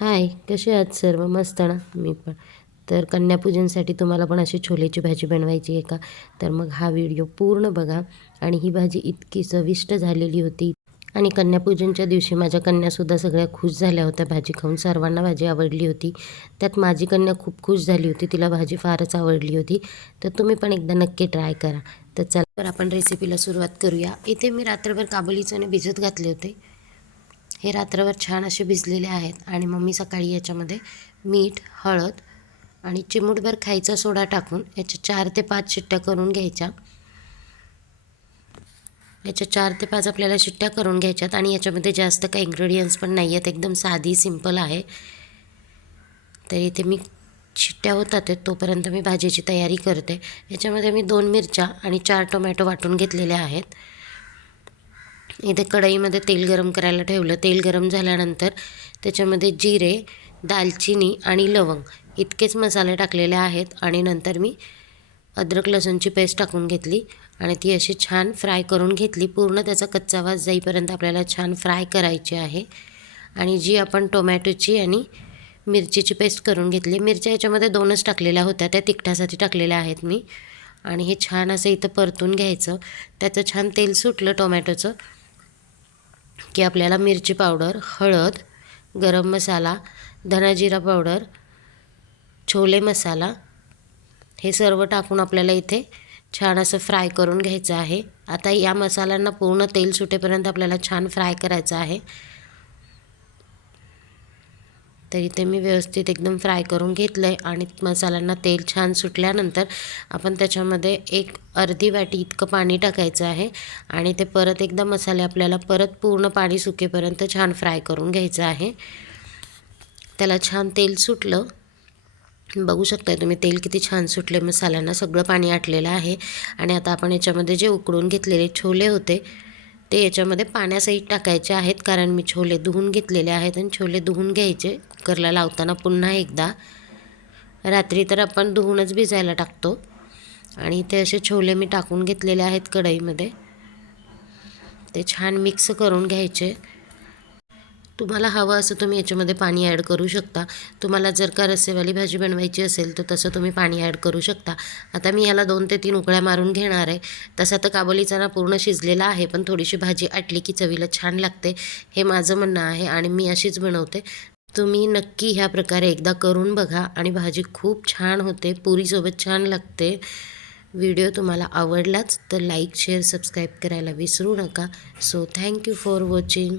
हाय कसे आहात सर्व? मस्त ना? मी पण. तर कन्यापूजनसाठी तुम्हाला पण अशी छोलेची भाजी बनवायची आहे का? तर मग हा व्हिडिओ पूर्ण बघा. आणि ही भाजी इतकी चविष्ट झालेली होती. आणि कन्यापूजनच्या दिवशी माझ्या कन्यासुद्धा सगळ्या खुश झाल्या होत्या. भाजी खाऊन सर्वांना भाजी आवडली होती. त्यात माझी कन्या खूप खुश झाली होती. तिला भाजी फारच आवडली होती. तर तुम्ही पण एकदा नक्की ट्राय करा. तर चला तर आपण रेसिपीला सुरुवात करूया. इथे मी रात्रभर काबुली चणे भिजत घातले होते. हे रात्रभर छान असे भिजलेले आहेत आणि मग मी सकाळी याच्यामध्ये मीठ हळद आणि चिमूटभर खायचा सोडा टाकून याच्या चार ते पाच शिट्ट्या करून घ्यायच्या. याच्या चार ते पाच आपल्याला शिट्ट्या करून घ्यायच्यात आणि याच्यामध्ये जास्त काही इन्ग्रेडियंट्स पण नाही आहेत. एकदम साधी सिंपल आहे. तर इथे मी शिट्ट्या होतात तोपर्यंत मी भाजीची तयारी करते. याच्यामध्ये मी दोन मिरच्या आणि चार टोमॅटो वाटून घेतलेले आहेत. इथे कढईमध्ये तेल गरम करायला ठेवलं. तेल गरम झाल्यानंतर त्याच्यामध्ये जिरे दालचिनी आणि लवंग इतकेच मसाले टाकलेले आहेत आणि नंतर मी अद्रक लसूणची पेस्ट टाकून घेतली आणि ती अशी छान फ्राय करून घेतली. पूर्ण त्याचा कच्चा वास जाईपर्यंत आपल्याला छान फ्राय करायची आहे. आणि जी आपण टोमॅटोची आणि मिरचीची पेस्ट करून घेतली मिरच्या याच्यामध्ये दोनच टाकलेल्या होत्या त्या तिखटासाठी टाकलेल्या आहेत मी. आणि हे छान असं इथं परतून घ्यायचं. त्याचं छान तेल सुटलं टोमॅटोचं की आपल्याला मिरची पावडर हळद गरम मसाला धनाजिरा पावडर छोले मसाला हे सर्व टाकून आपल्याला इथे छान असं फ्राय करून घ्यायचं आहे. आता या मसाल्यांना पूर्ण तेल सुटेपर्यंत आपल्याला छान फ्राय करायचं आहे. तर इथे मी व्यवस्थित एकदम फ्राय करून घेतलं आहे आणि मसाल्यांना तेल छान सुटल्यानंतर आपण त्याच्यामध्ये एक अर्धी वाटी इतकं पाणी टाकायचं आहे आणि ते परत एकदा मसाले आपल्याला परत पूर्ण पाणी सुकेपर्यंत छान फ्राय करून घ्यायचं आहे. त्याला छान तेल सुटलं. बघू शकताय तुम्ही तेल किती छान सुटले मसाल्यांना सगळं पाणी आटलेलं आहे आणि आता आपण याच्यामध्ये जे उकडून घेतलेले छोले होते ते याच्यामध्ये पाण्यासहित टाकायचे आहेत कारण मी छोले धुवून घेतलेले आहेत आणि छोले धुवून घ्यायचे. कुकरला लावताना पुन्हा एकदा. रात्री तर आपण धुवूनच भिजायला टाकतो. आणि ते असे छोले मी टाकून घेतलेले आहेत कढईमध्ये. ते छान मिक्स करून घ्यायचे. तुम्हाला हवं असं तुम्ही याच्यामध्ये पाणी ॲड करू शकता. तुम्हाला जर का रस्सेवाली भाजी बनवायची असेल तर तसं तुम्ही पाणी ॲड करू शकता. आता मी याला दोन ते तीन उकळ्या मारून घेणार आहे. तसा तर काबोली चणा पूर्ण शिजलेला आहे पण थोडीशी भाजी आटली की चवीला छान लागते. हे माझं म्हणणं आहे आणि मी अशीच बनवते. तुम्ही नक्की ह्या प्रकारे एकदा करून बघा आणि भाजी खूप छान होते पुरीसोबत छान लागते. व्हिडिओ तुम्हाला आवडलाच तर लाईक शेअर सबस्क्राईब करायला विसरू नका. So thank you for watching